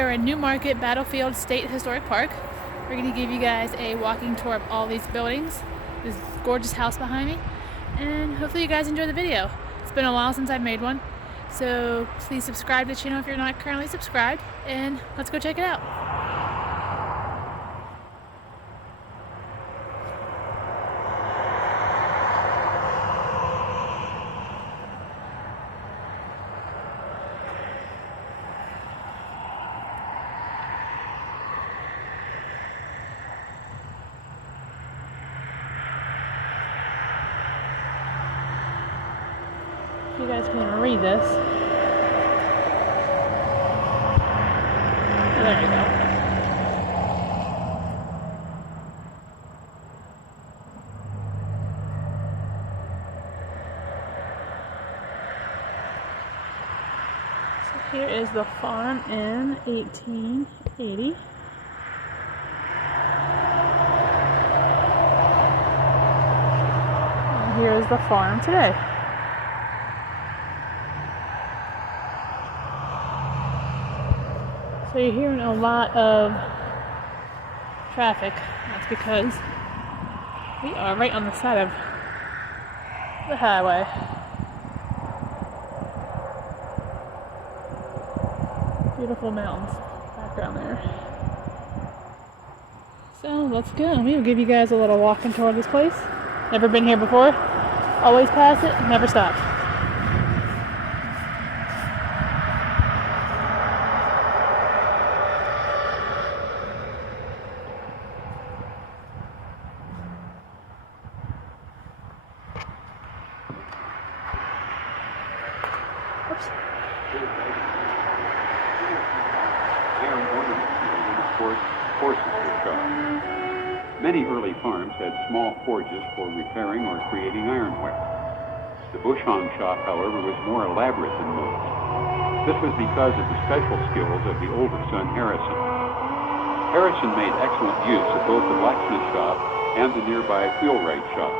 are in New Market Battlefield State Historic Park. We're going to give you guys a walking tour of all these buildings, this gorgeous house behind me, and hopefully you guys enjoy the video. It's been a while since I've made one, so please subscribe to the channel if you're not currently subscribed, and let's go check it out. You guys can read this. Oh, there you go. So here is the farm in 1880. And here is the farm today. So you're hearing a lot of traffic. That's because we are right on the side of the highway. Beautiful mountains background there. So let's go. We'll give you guys a little walking tour of this place. Never been here before. Always pass it, never stop. Horses were shod. Many early farms had small forges for repairing or creating ironware. The Bushong shop, however, was more elaborate than most. This was because of the special skills of the older son, Harrison. Harrison made excellent use of both the blacksmith shop and the nearby Wheelwright shop.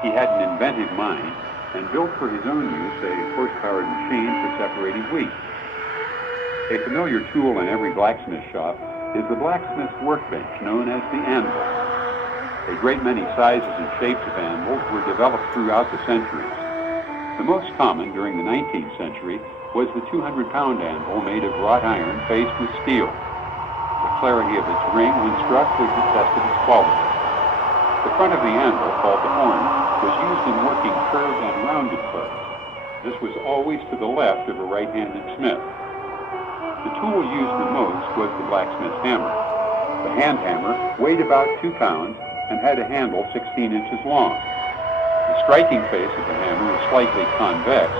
He had an inventive mind and built for his own use a horse-powered machine for separating wheat. A familiar tool in every blacksmith shop is the blacksmith's workbench, known as the anvil. A great many sizes and shapes of anvils were developed throughout the centuries. The most common during the 19th century was the 200-pound anvil made of wrought iron faced with steel. The clarity of its ring when struck was the test of its quality. The front of the anvil, called the horn, was used in working curved and rounded parts. This was always to the left of a right-handed smith. The tool used the most was the blacksmith's hammer. The hand hammer weighed about 2 pounds and had a handle 16 inches long. The striking face of the hammer was slightly convex,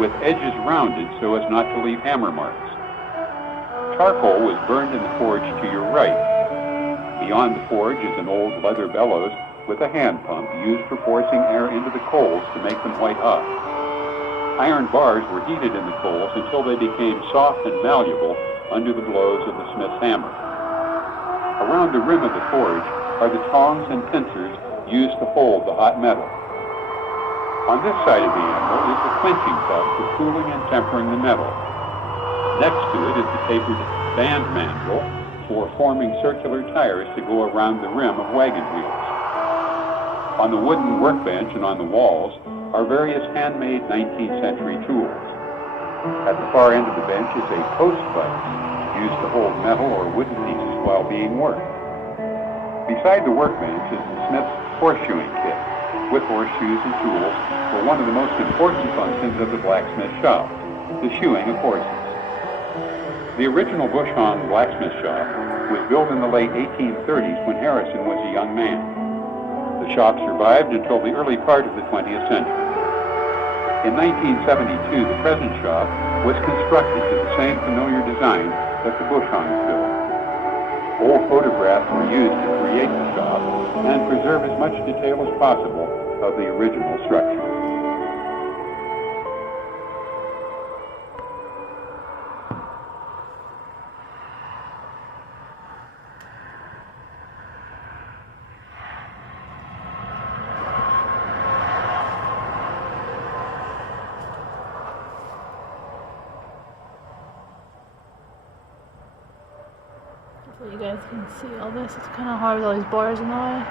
with edges rounded so as not to leave hammer marks. Charcoal was burned in the forge to your right. Beyond the forge is an old leather bellows with a hand pump used for forcing air into the coals to make them white hot. Iron bars were heated in the coals until they became soft and malleable under the blows of the smith's hammer. Around the rim of the forge are the tongs and pincers used to hold the hot metal. On this side of the anvil is the quenching tub for cooling and tempering the metal. Next to it is the tapered band mandrel for forming circular tires to go around the rim of wagon wheels. On the wooden workbench and on the walls are various handmade 19th century tools. At the far end of the bench is a post butt used to hold metal or wooden pieces while being worked. Beside the workbench is the smith's horseshoeing kit, with horseshoes and tools for one of the most important functions of the blacksmith shop, the shoeing of horses. The original Bushong blacksmith shop was built in the late 1830s when Harrison was a young man. The shop survived until the early part of the 20th century. In 1972, the present shop was constructed to the same familiar design that the Bushongs built. Old photographs were used to create the shop and preserve as much detail as possible of the original structure. So you guys can see all this. It's kind of hard with all these bars in the way.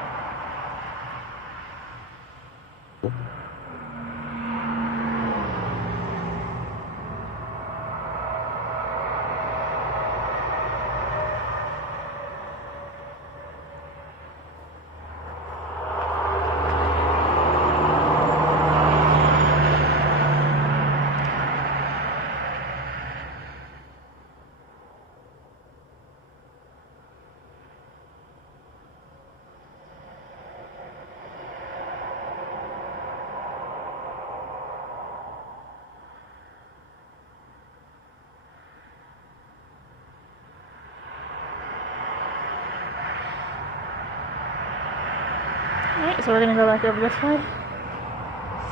Alright, so we're gonna go back over this way.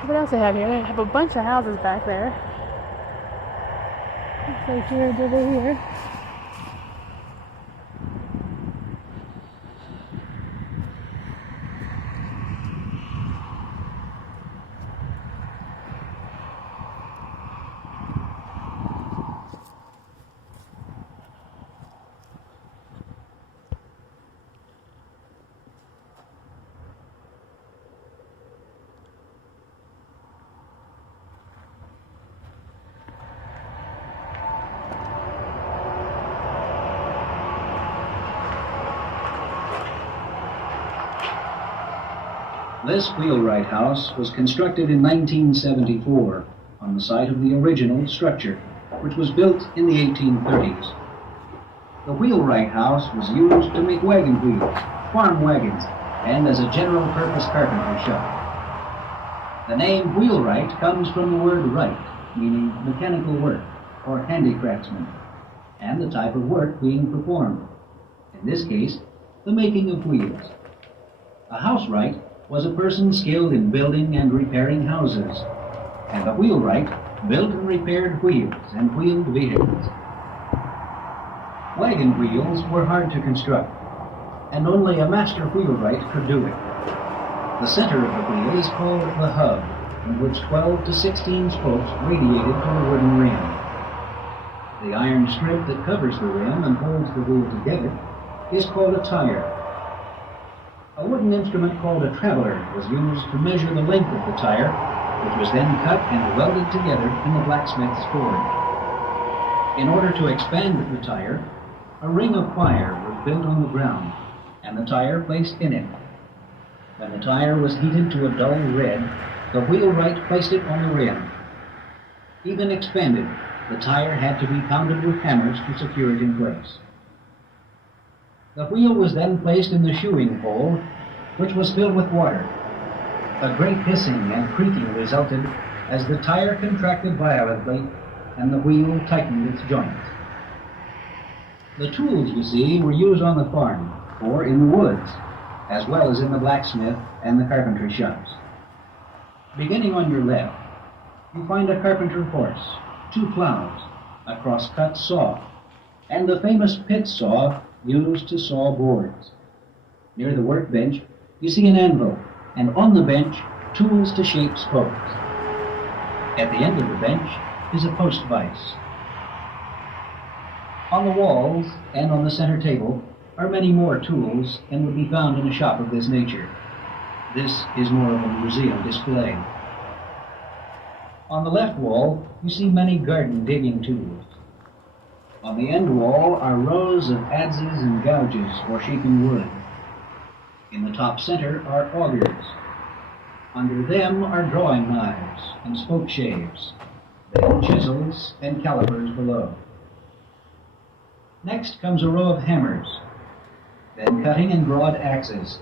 See what else they have here. They have a bunch of houses back there. Looks like you're over here. This Wheelwright house was constructed in 1974 on the site of the original structure, which was built in the 1830s. The Wheelwright house was used to make wagon wheels, farm wagons, and as a general-purpose carpentry shop. The name Wheelwright comes from the word wright, meaning mechanical work or handicraftsman, and the type of work being performed. In this case, the making of wheels. A housewright was a person skilled in building and repairing houses, and a wheelwright built and repaired wheels and wheeled vehicles. Wagon wheels were hard to construct, and only a master wheelwright could do it. The center of the wheel is called the hub, in which 12 to 16 spokes radiated from a wooden rim. The iron strip that covers the rim and holds the wheel together is called a tire. A wooden instrument called a traveler was used to measure the length of the tire, which was then cut and welded together in the blacksmith's forge. In order to expand the tire, a ring of fire was built on the ground, and the tire placed in it. When the tire was heated to a dull red, the wheelwright placed it on the rim. Even expanded, the tire had to be pounded with hammers to secure it in place. The wheel was then placed in the shoeing hole, which was filled with water. A great hissing and creaking resulted as the tire contracted violently and the wheel tightened its joints. The tools, you see, were used on the farm or in the woods, as well as in the blacksmith and the carpentry shops. Beginning on your left, you find a carpenter horse, 2 plows, a cross-cut saw, and the famous pit saw used to saw boards. Near the workbench, you see an anvil, and on the bench, tools to shape spokes. At the end of the bench is a post vise. On the walls and on the center table are many more tools and would be found in a shop of this nature. This is more of a museum display. On the left wall, you see many garden digging tools. On the end wall are rows of adzes and gouges for shaping wood. In the top center are augers. Under them are drawing knives and spoke shaves, then chisels and calipers below. Next comes a row of hammers, then cutting and broad axes.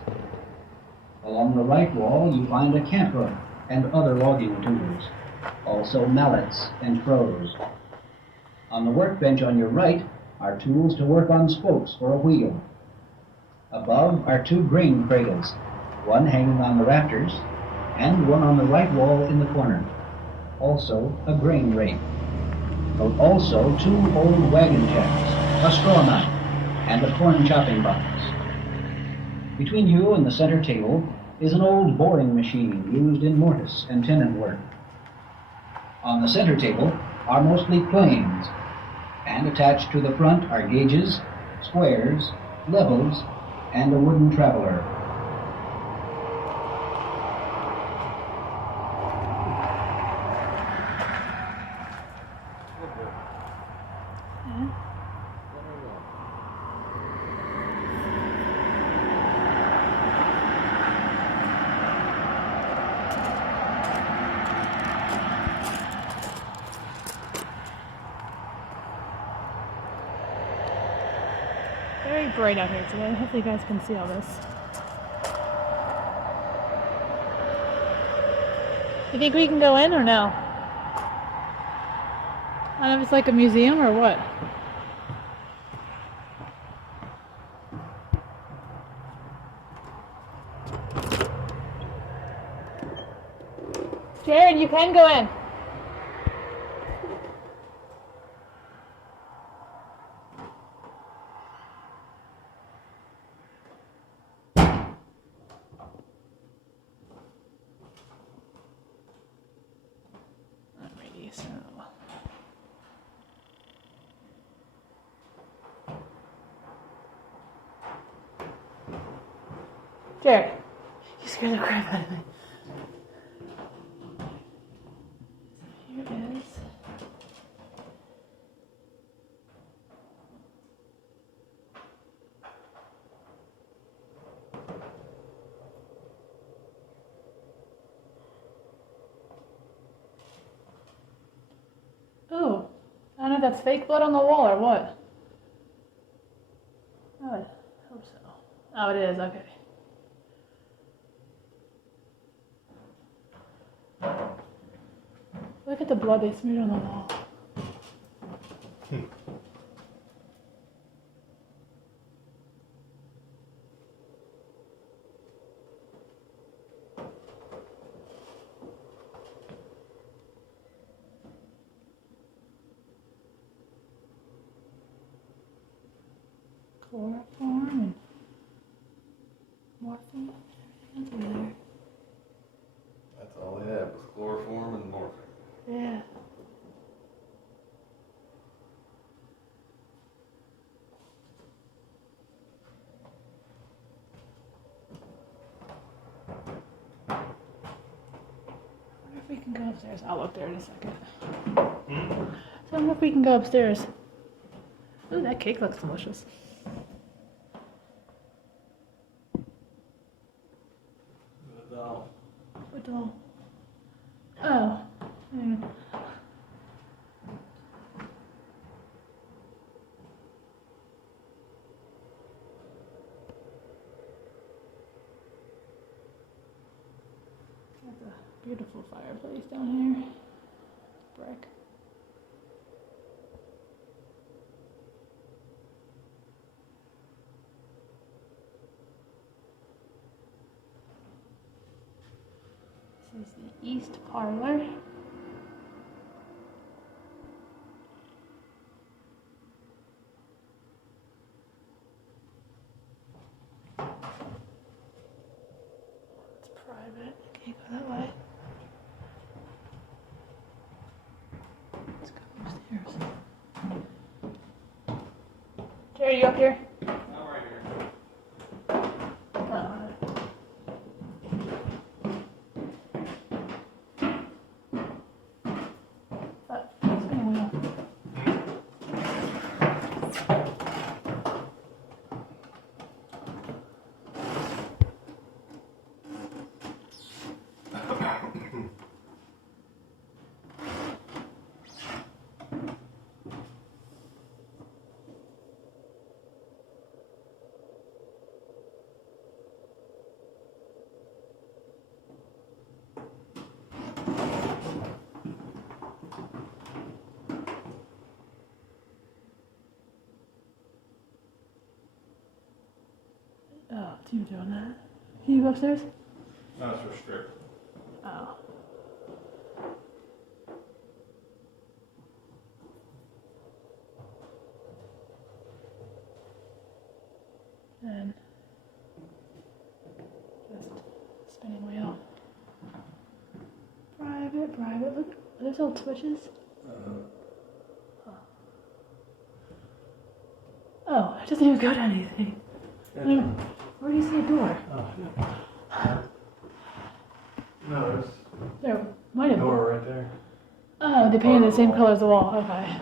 Along the right wall you find a cant hook and other logging tools, also mallets and froes. On the workbench on your right are tools to work on spokes for a wheel. Above are 2 grain cradles, one hanging on the rafters and one on the right wall in the corner. Also a grain rake. Note also 2 old wagon jacks, a straw knife, and a corn chopping box. Between you and the center table is an old boring machine used in mortise and tenon work. On the center table are mostly planes, and attached to the front are gauges, squares, levels, and a wooden traveler. Very bright out here today. Hopefully you guys can see all this. You think we can go in or no? I don't know if it's like a museum or what. Jared, you can go in. Alrighty, so. Jared, you scared the crap out of me. Here it is. Oh, I don't know if that's fake blood on the wall or what. Oh, I hope so. Oh, it is, okay. Look at the blood they smeared on the wall. Chloroform and morphine, everything else over there. That's all they had was chloroform and morphine. Yeah. I wonder if we can go upstairs. I'll look there in a second. So I wonder if we can go upstairs. Ooh, that cake looks delicious. The doll. What doll? Oh. Mm. That's a beautiful fireplace down here. Brick. This is the east parlor. It's private. Can't go that way. Let's go upstairs. Jerry, you up here? I'm right here. Oh. Spinning wheel. Oh, you doing that? Can you go upstairs? No, it's restricted. Oh. And just spinning wheel. Private. Look, there's little switches. Oh, it doesn't even go to anything. there? No, there's There might a have been. door right there. Oh, they painted the same color as the wall. Okay.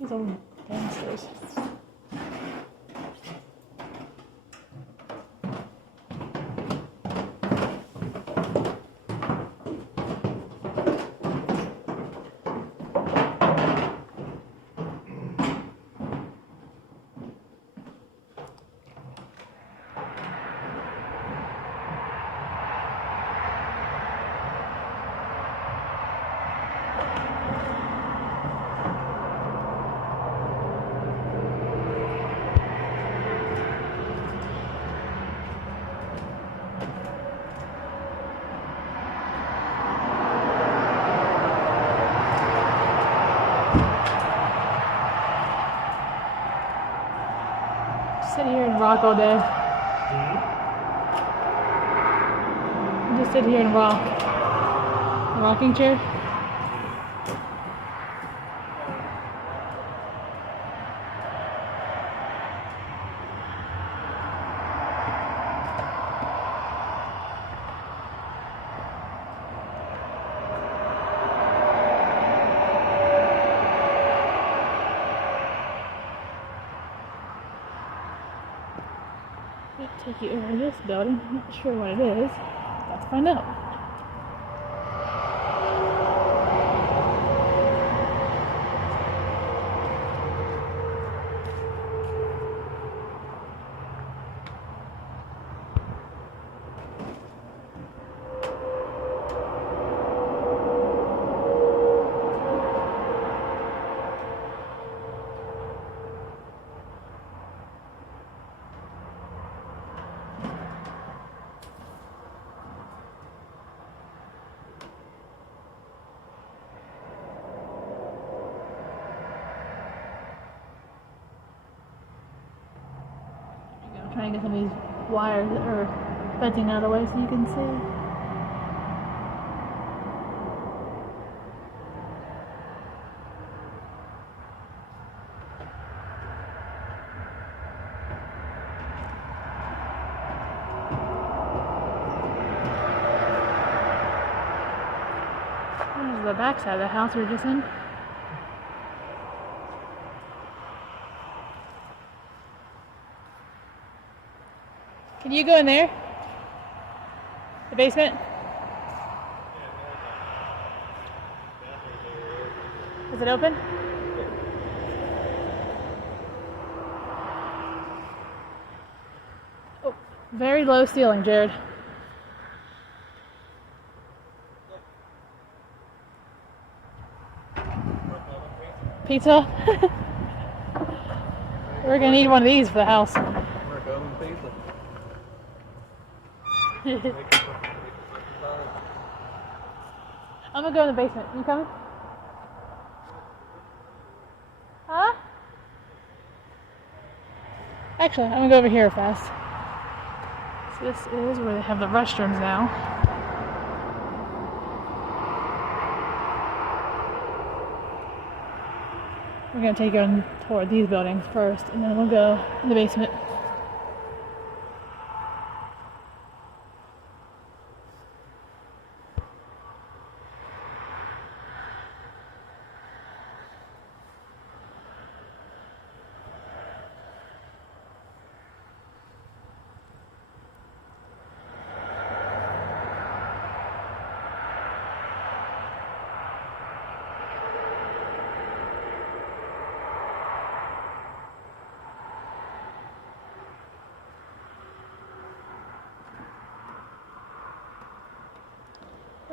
These are downstairs. Sit here and rock all day. Just sit here and rock. A rocking chair? Take you over this building. I'm not sure what it is. Let's find out. I'm trying to get some of these wires or fencing out of the way so you can see. This is the back side of the house we were just in. Can you go in there? The basement? Is it open? Oh, very low ceiling, Jared. Pizza? We're gonna need one of these for the house. I'm gonna go in the basement. You coming? Huh? Actually, I'm gonna go over here fast. So this is where they have the restrooms now. We're gonna take you on toward these buildings first, and then we'll go in the basement.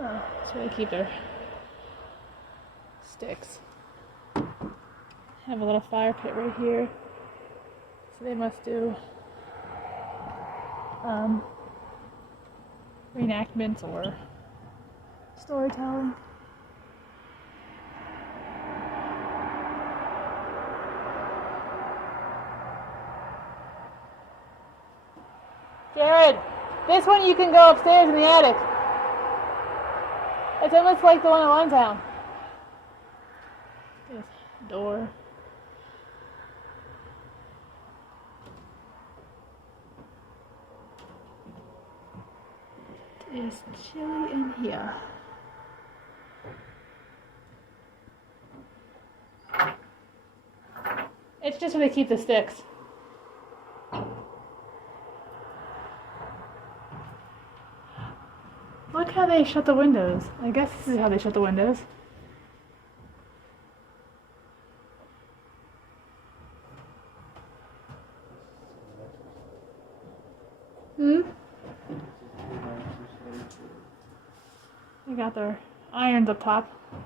Oh, that's where they keep their sticks. Have a little fire pit right here. So they must do reenactments or storytelling. Jared, this one you can go upstairs in the attic. It's almost like the one in Liontown. Door. It is chilly in here. It's just where they keep the sticks. Look how they shut the windows. I guess this is how they shut the windows. Hmm? They got their irons up top. I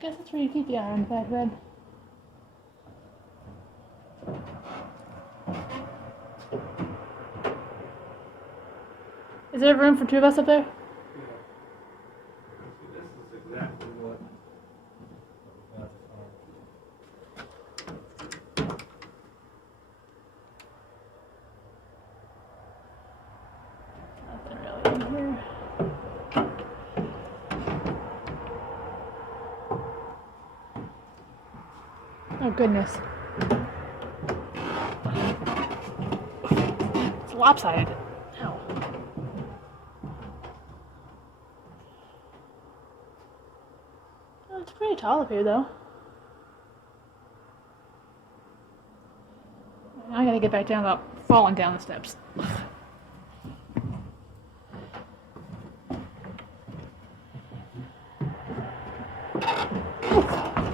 guess that's where you keep the irons back then. Is there room for two of us up there? This is exactly what. Nothing really in here. Oh goodness. It's lopsided. Ow. Oh, it's pretty tall up here though. Now I gotta get back down without falling down the steps.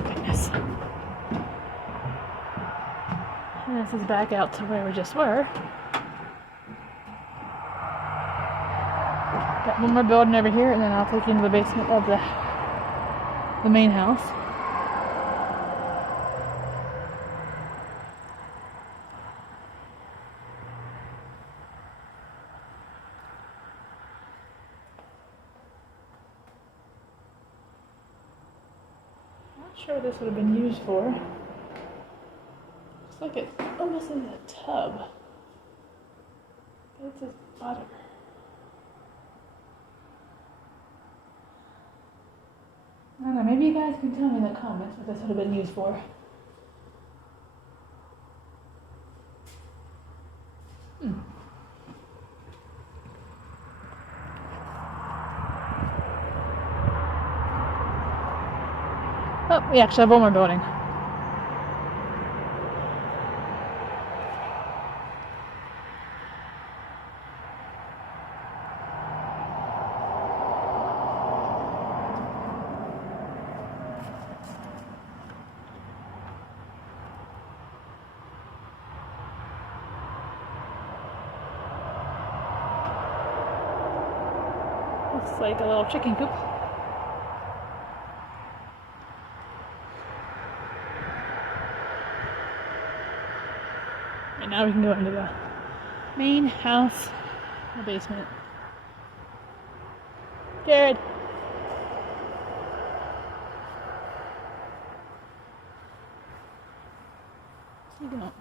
Goodness. And this is back out to where we just were. Got one more building over here, and then I'll take you into the basement of the main house. Not sure what this would have been used for. Looks like it almost is a tub. It says butter. I don't know, maybe you guys can tell me in the comments what this would have been used for. Oh, we actually have one more building. Looks like a little chicken coop. And now we can go into the main house, the basement. Jared. What's he doing?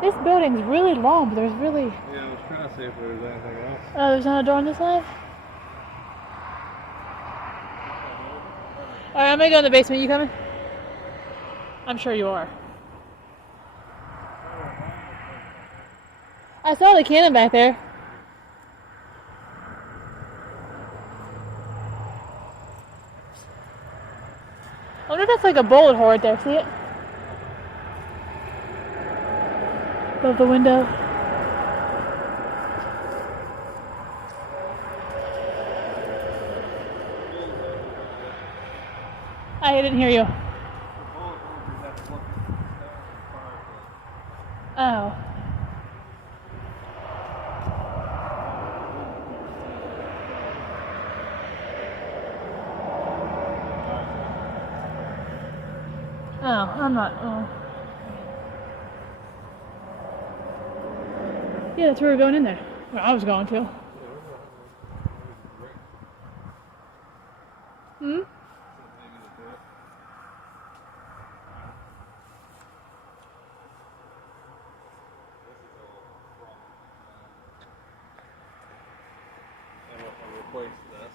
This building's really long, but there's really... Yeah, I was trying to see if there was anything else. Oh, there's not a door on this side? Alright, I'm gonna go in the basement. You coming? I'm sure you are. I saw the cannon back there. I wonder if that's like a bullet hole right there. See it? Above the window. I didn't hear you. Oh. Oh, I'm not. Oh. Yeah, that's where we're going in there. Where I was going to. Hmm? replace this.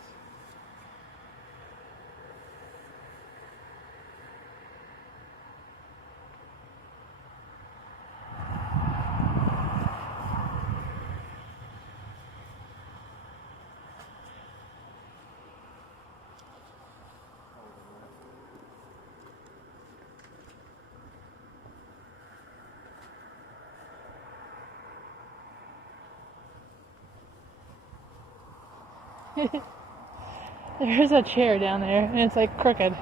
There's a chair down there, and it's like crooked.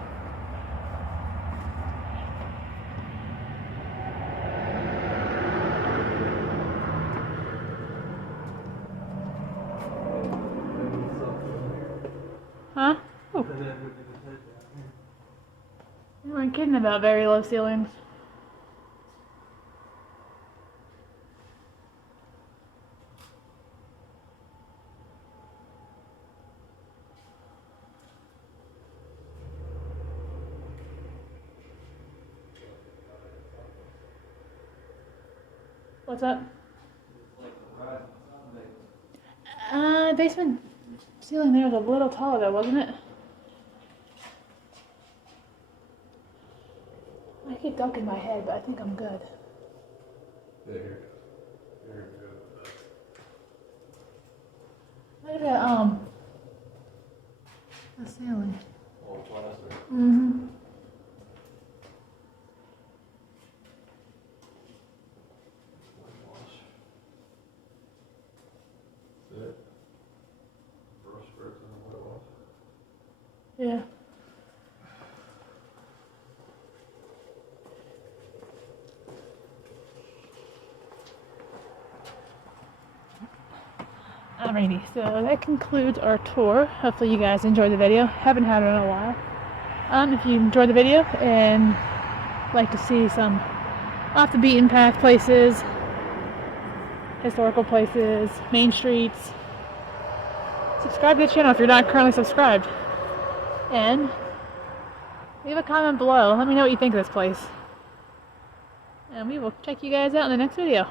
Huh? Oh. You weren't kidding about very low ceilings. What's up? Basement ceiling there was a little taller though, wasn't it? I keep ducking my head, but I think I'm good. Yeah, here it goes. Here it goes. Look at the ceiling. Oh, plaster. Mm-hmm. Whitewash. That's it. Brush strokes and whitewash. Yeah. Alrighty, so that concludes our tour. Hopefully you guys enjoyed the video. Haven't had it in a while. If you enjoyed the video and like to see some off the beaten path places, historical places, main streets, subscribe to the channel if you're not currently subscribed. And leave a comment below. Let me know what you think of this place. And we will check you guys out in the next video.